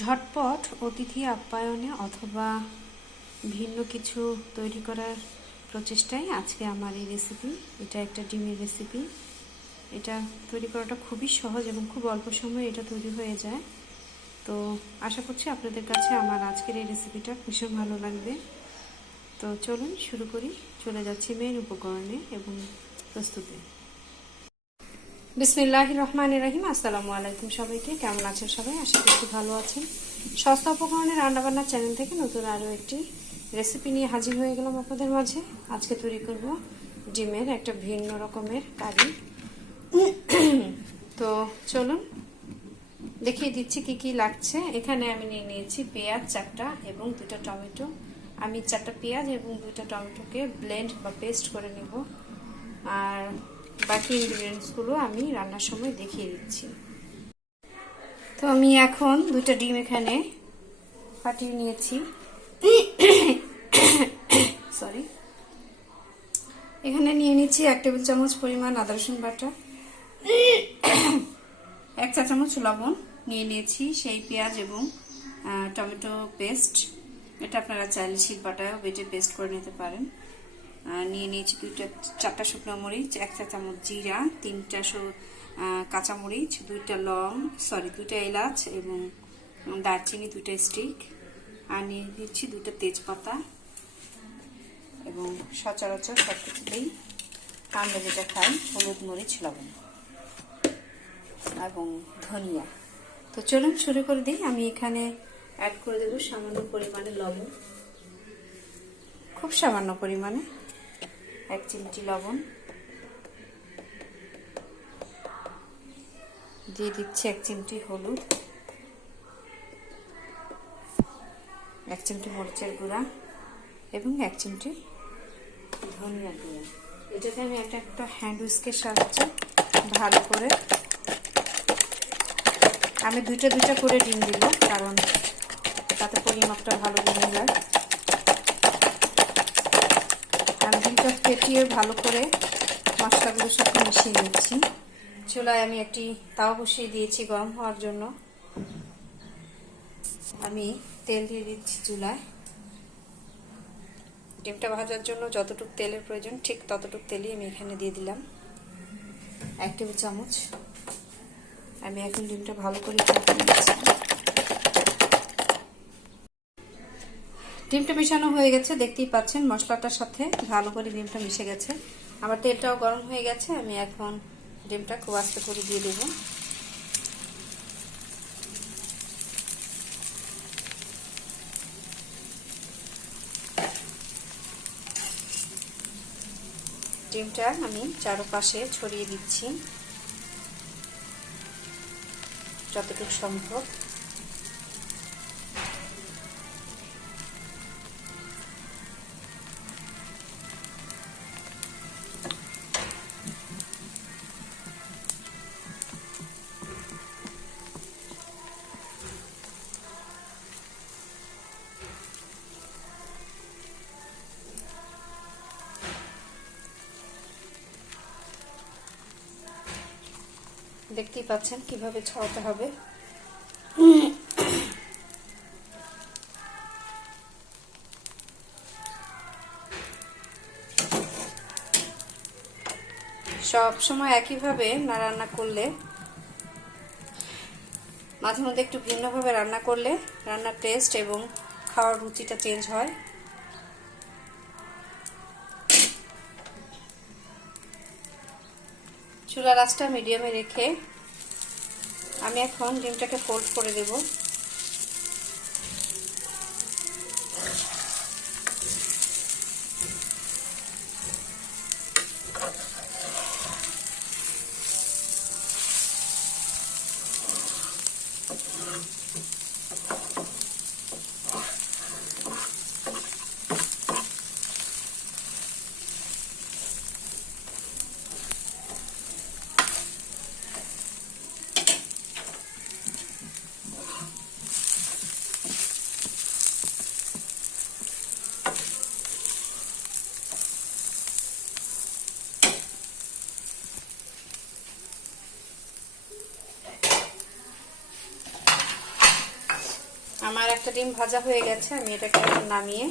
ঝটপট অতিথি আপ্যায়নে অথবা ভিন্ন কিছু তৈরি করার প্রচেষ্টায় আজকে আমার এই রেসিপি। এটা একটা ডিমের রেসিপি। এটা তৈরি করাটা খুবই সহজ এবং খুব অল্প সময়ে এটা তৈরি হয়ে যায়। তো আশা করছি আপনাদের কাছে আমার আজকের এই রেসিপিটা ভীষণ ভালো লাগবে। তো চলুন শুরু করি। চলে যাচ্ছি মেন উপকরণে এবং প্রস্তুতি। বিসমিল্লাহির রহমানির রহিম। আসসালামু আলাইকুম সবাইকে। কেমন আছেন সবাই? আশা করছি ভালো আছেন। সস্তা উপকরণের রান্নাবান্না চ্যানেল থেকে নতুন আরও একটি রেসিপি নিয়ে হাজির হয়ে গেলাম আপনাদের মাঝে। আজকে তৈরি করব ডিমের একটা ভিন্ন রকমের কারি। তো চলুন দেখিয়ে দিচ্ছি কি কি লাগছে। এখানে আমি নিয়ে নিয়েছি পেঁয়াজ 4টা এবং 2টা টমেটো। আমি 4টা পেঁয়াজ এবং 2টা টমেটোকে ব্লেন্ড বা পেস্ট করে নেব। আর বাকি ইনগ্রিডিয়েন্টসগুলো আমি রান্নার সময় দেখিয়ে দিচ্ছি। তো আমি এখন 2টা ডিম এখানে ফাটিয়ে নিয়েছি। সরি। এখানে নিয়ে নিচ্ছি 1 টেবিল চামচ পরিমাণ আদা রসুন বাটা, 1 চা চামচ লবণ নিয়ে নিয়েছি, সেই পেঁয়াজ এবং টমেটো পেস্ট। এটা আপনারা চাইলে শিল বাটায়ও বেটে পেস্ট করে নিতে পারেন। নিয়ে নিয়েছি 4টা শুকনো মরিচ, 1 চা চামচ জিরা, 3টা কাঁচামরিচ, 2টা এলাচ এবং দারচিনি 2টা স্টিক, আর নিয়ে দিচ্ছি 2টা তেজপাতা এবং সচরাচর সব কিছুতেই আমরা যেটা খাই হলুদ, মরিচ, লবণ এবং ধনিয়া। তো চলুন শুরু করে দিই। আমি এখানে অ্যাড করে দেবো সামান্য পরিমাণে লবণ, খুব সামান্য পরিমাণে 1 চিমটি লবণ দিয়ে দিচ্ছি, 1 চিমটি হলুদ, 1 চিমটি মরিচের গুঁড়া এবং 1 চিমটি ধনিয়া গুঁড়া। এটাকে আমি একটা হ্যান্ড উইস্কের সাহায্যে ভালো করে, আমি 2টা করে ডিম দিব কারণ তাতে পরিমাপটা ভালো ডিম হয়। আমি ডিমটা ফেটিয়ে ভালো করে মশলাগুলোর সাথে মিশিয়ে নিচ্ছি। চুলায় আমি একটি তাওয়া বসিয়ে দিয়েছি গরম হওয়ার জন্য। আমি তেল দিয়ে দিচ্ছি চুলায়। ডিমটা ভাজার জন্য যতটুকু তেলের প্রয়োজন ঠিক ততটুকু তেলই আমি এখানে দিয়ে দিলাম, 1 টেবিল চামচ। আমি এখন ডিমটা ভালো করে ফেটিয়ে নিচ্ছি। ডিমটা মেশানো হয়ে গেছে, দেখতেই পাচ্ছেন মশলাটার সাথে ভালো করে ডিমটা মিশে গেছে। আমার তেলটাও গরম হয়ে গেছে। আমি এখন ডিমটা খুব আস্তে করে দিয়ে দেব। ডিমটা আমি চারপাশে ছড়িয়ে দিচ্ছি যতটুকু সম্ভব। দেখতেই পাচ্ছেন কিভাবে ছড়াতে হবে। সব সময় একইভাবে না রান্না করলে, মাঝে মধ্যে একটু ভিন্নভাবে রান্না করলে রান্নার টেস্ট এবং খাওয়ার রুচিটা চেঞ্জ হয়। চুলার আঁচটা মিডিয়ামে রেখে আমি এখন ডিমটাকে ফোল্ড করে দেব। আমার একটা ডিম ভাজা হয়ে গেছে, আমি এটাকে এখন নামিয়ে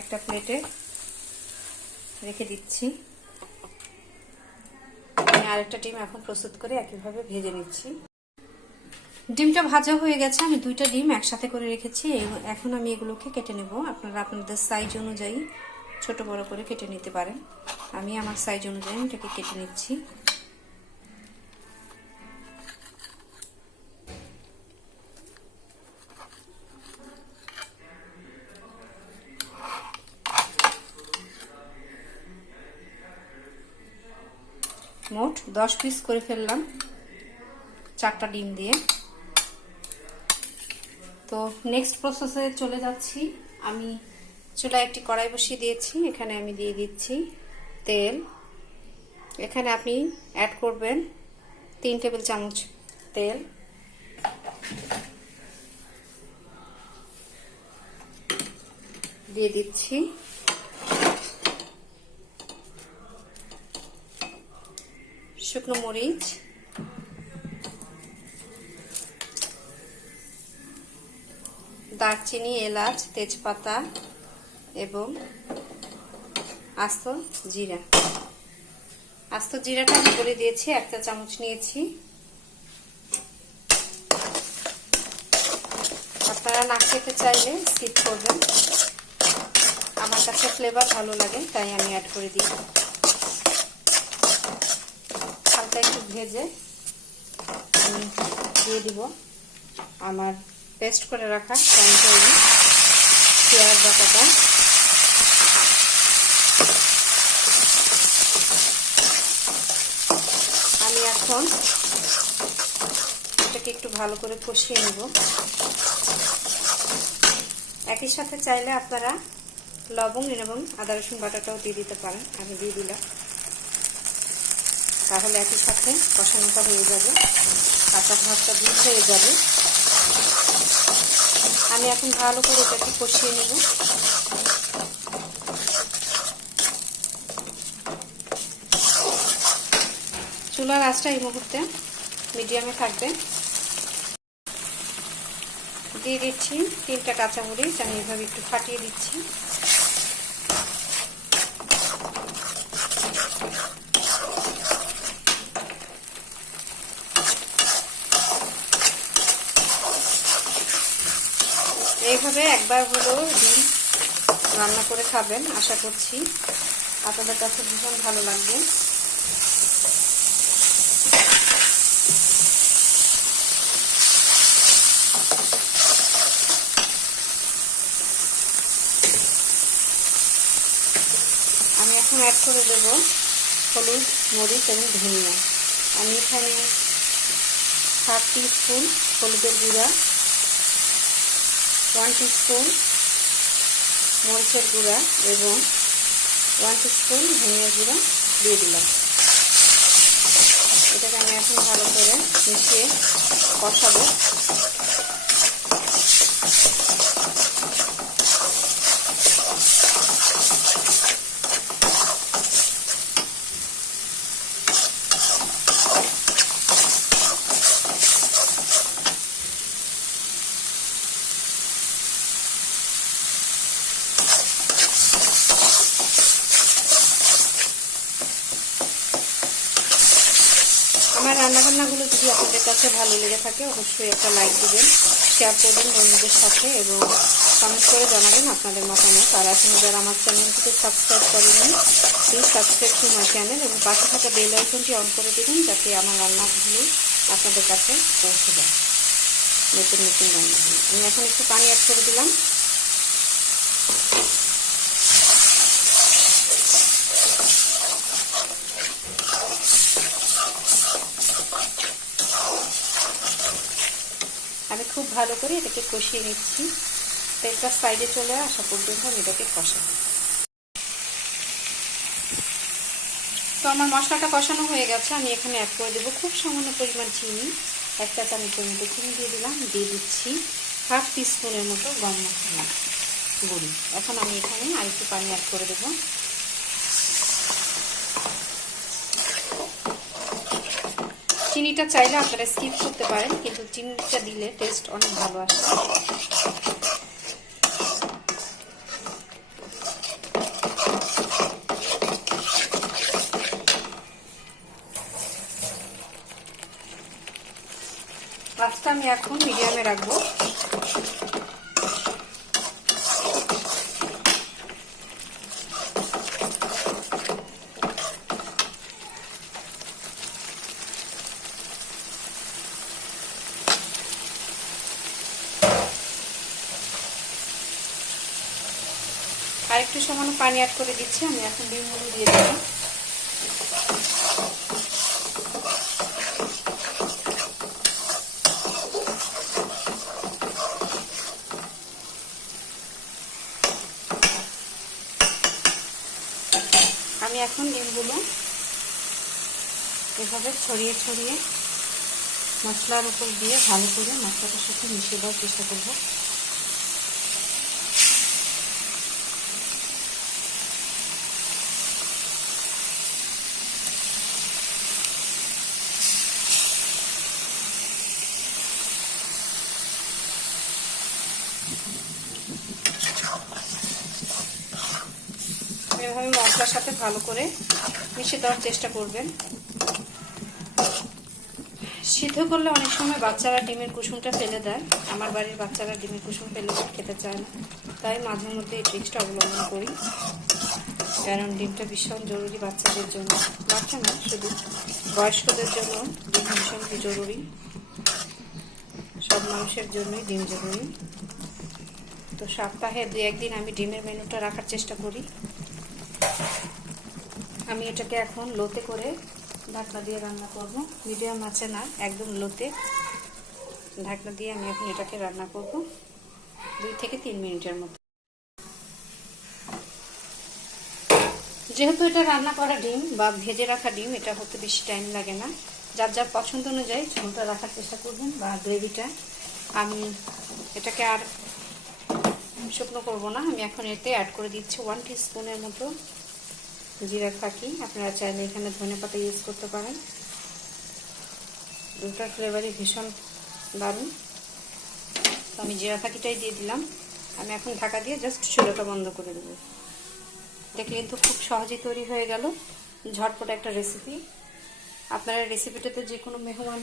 একটা প্লেটে রেখে দিচ্ছি। আমি আরেকটা ডিম এখন প্রস্তুত করে একইভাবে ভেজে নিচ্ছি। ডিমটা ভাজা হয়ে গেছে, আমি দুইটা ডিম একসাথে করে রেখেছি। এখন আমি এগুলোকে কেটে নেব। আপনারা আপনাদের সাইজ অনুযায়ী ছোট বড় করে কেটে নিতে পারেন। আমি আমার সাইজ অনুযায়ী এটাকে কেটে নিচ্ছি। মোট 10 পিস করে ফেললাম 4টা ডিম দিয়ে। তো নেক্সট প্রসেসে চলে যাচ্ছি। আমি চুলায় একটি কড়াই বসিয়ে দিয়েছি। এখানে আমি দিয়ে দিচ্ছি তেল। এখানে আপনি অ্যাড করবেন 3 টেবিল চামচ তেল। দিয়ে দিচ্ছি শুকনো মরিচ, দারচিনি, এলাচ, তেজপাতা এবং আস্ত জিরা। আস্ত জিরাটা আমি বলে দিয়েছি, 1 চা চামচ নিয়েছি। আপনারা না খেতে চাইলে স্কিপ করবেন, আমার কাছে ফ্লেভার ভালো লাগে তাই আমি অ্যাড করে দিই। হালকা একটু ভেজে আমি দিয়ে দিব আমার পেস্ট করে রাখা টমেটো পেঁয়াজ বাটাটা। আমি এখন এটাকে একটু ভালো করে কষিয়ে নেব। একই সাথে চাইলে আপনারা লবণ এবং আদা রসুন বাটাটাও দিয়ে দিতে পারেন, আমি দিয়ে দিলাম। তাহলে একই সাথে কষানোটা হয়ে যাবে, কাঁচা ভাতটা দূর হয়ে যাবে। আমি এখন ভালো করে এটাকে কষিয়ে নেব। চুলার আঁচটা এই মুহূর্তে মিডিয়ামে থাকবে। দিয়ে দিচ্ছি 3টা কাঁচামরিচ, আমি এভাবে একটু ফাটিয়ে দিচ্ছি। এইভাবে একবার হলেও ডিম রান্না করে খাবেন, আশা করছি আপনাদের কাছে ভীষণ ভালো লাগবে। আমি এখন অ্যাড করে দেব হলুদ, মরিচ এবং ধনিয়া। আমি এখানে 1/2 টিস্পুন হলুদের গুঁড়া, 1 টিস্পুন মরিচের গুঁড়া এবং 1 টিস্পুন ধনিয়ার গুঁড়া দিয়ে দিলাম। এটাকে আমি এখন ভালো করে মিশিয়ে কষাবো। আমার রান্নাবান্নাগুলো যদি আপনাদের কাছে ভালো লেগে থাকে অবশ্যই একটা লাইক দিবেন, শেয়ার করবেন বন্ধুদের সাথে এবং কমেন্ট করে জানাবেন আপনাদের মতামত। আর এখনো যারা আমার চ্যানেলটিকে সাবস্ক্রাইব করেননি please subscribe to my channel এবং পাশে থাকা বেল আইকনটি অন করে দেবেন যাতে আমার রান্নাগুলো আপনাদের কাছে পৌঁছে যায়, নতুন নতুন রান্নাগুলো। আমি এখন একটু পানি অ্যাড করে দিলাম। আমি খুব ভালো করে এটাকে কষিয়ে নিচ্ছি, তেলটা সাইডে চলে আসা পর্যন্ত আমি এটাকে কষাবো। তো আমার মশলাটা কষানো হয়ে গেছে, আমি এখানে অ্যাড করে দেবো খুব সামান্য পরিমাণ চিনি, 1 চা চামচের মতো চিনি দিয়ে দিলাম। দিয়ে দিচ্ছি 1/2 টিস্পুনের মতো গরম মশলা গুঁড়ি। এখন আমি এখানে আরেকটু পানি অ্যাড করে দেবো। চিনিটা চাইলে আপনারা স্কিপ করতে পারেন, কিন্তু চিনিটা দিলে টেস্ট অনেক ভালো আসে। আঁচটা আমি এখন মিডিয়ামে রাখবো। আর একটু সামান্য পানি অ্যাড করে দিচ্ছি। আমি এখন ডিমগুলো দিয়ে দেবো। আমি এখন ডিমগুলো এভাবে ছড়িয়ে ছড়িয়ে মশলার উপর দিয়ে ভালো করে মশলাটার সাথে মিশিয়ে দেওয়ার চেষ্টা করব। এভাবে মশলার সাথে ভালো করে মিশিয়ে দেওয়ার চেষ্টা করবেন। সিদ্ধ করলে অনেক সময় বাচ্চারা ডিমের কুসুমটা ফেলে দেয়। আমার বাড়ির বাচ্চারা ডিমের কুসুম ফেলে খেতে চায় না, তাই মাঝে মধ্যে এই ট্রিক্সটা অবলম্বন করি। কারণ ডিমটা ভীষণ জরুরি বাচ্চাদের জন্য, বাচ্চা না শুধু বয়স্কদের জন্য ডিম ভীষণ জরুরি। সব মানুষের জন্যই ডিম জরুরি। তো সপ্তাহে 2-1 দিন আমি ডিমের মেনুটা রাখার চেষ্টা করি। আমি এটাকে এখন লোতে করে ঢাকনা দিয়ে রান্না করব। মিডিয়াম আঁচে না, একদম লোতে ঢাকনা দিয়ে আমি এখন এটাকে রান্না করব 2 থেকে 3 মিনিটের মতো। যেহেতু এটা রান্না করা ডিম বা ভেজে রাখা ডিম, এটা হতে বেশি টাইম লাগে না। যার যার পছন্দ অনুযায়ী ঝোলটা রাখার চেষ্টা করবেন বা গ্রেভিটা। আমি এটাকে আর শুকনো করব না। আমি এখন এতে অ্যাড করে দিচ্ছি 1 টিস্পুনের মতো জিরা ফাঁকি। আপনারা চাইলে এখানে ধনেপাতা ইউজ করতে পারেন। দুটার ফ্লেভারই ভীষণ দারুণ। তো আমি জিরা ফাঁকিটাই দিয়ে দিলাম। আমি এখন ঢাকা দিয়ে জাস্ট চুলাটা বন্ধ করে দেবো। দেখলে কিন্তু খুব সহজেই তৈরি হয়ে গেল ঝটপট একটা রেসিপি। আপনারা রেসিপিটাতে যে কোনো মেহমান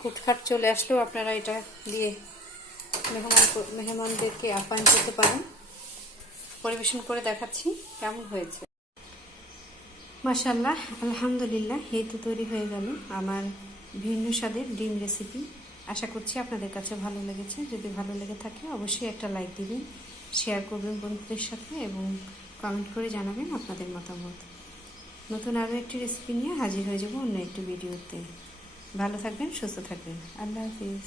হুটহাট চলে আসলেও আপনারা এটা দিয়ে মেহমানদেরকে আপ্যায়ন করতে পারেন। পরিবেশন করে দেখাচ্ছি কেমন হয়েছে। মাশাআল্লাহ, আলহামদুলিল্লাহ, এই তো তৈরি হয়ে গেল আমার ভিন্ন স্বাদের ডিম রেসিপি। আশা করছি আপনাদের কাছে ভালো লেগেছে। যদি ভালো লেগে থাকে অবশ্যই একটা লাইক দিবেন, শেয়ার করবেন বন্ধুদের সাথে এবং কমেন্ট করে জানাবেন আপনাদের মতামত। নতুন আরও একটি রেসিপি নিয়ে হাজির হয়ে যাব অন্য একটি ভিডিওতে। ভালো থাকবেন, সুস্থ থাকবেন। আল্লাহ হাফিজ।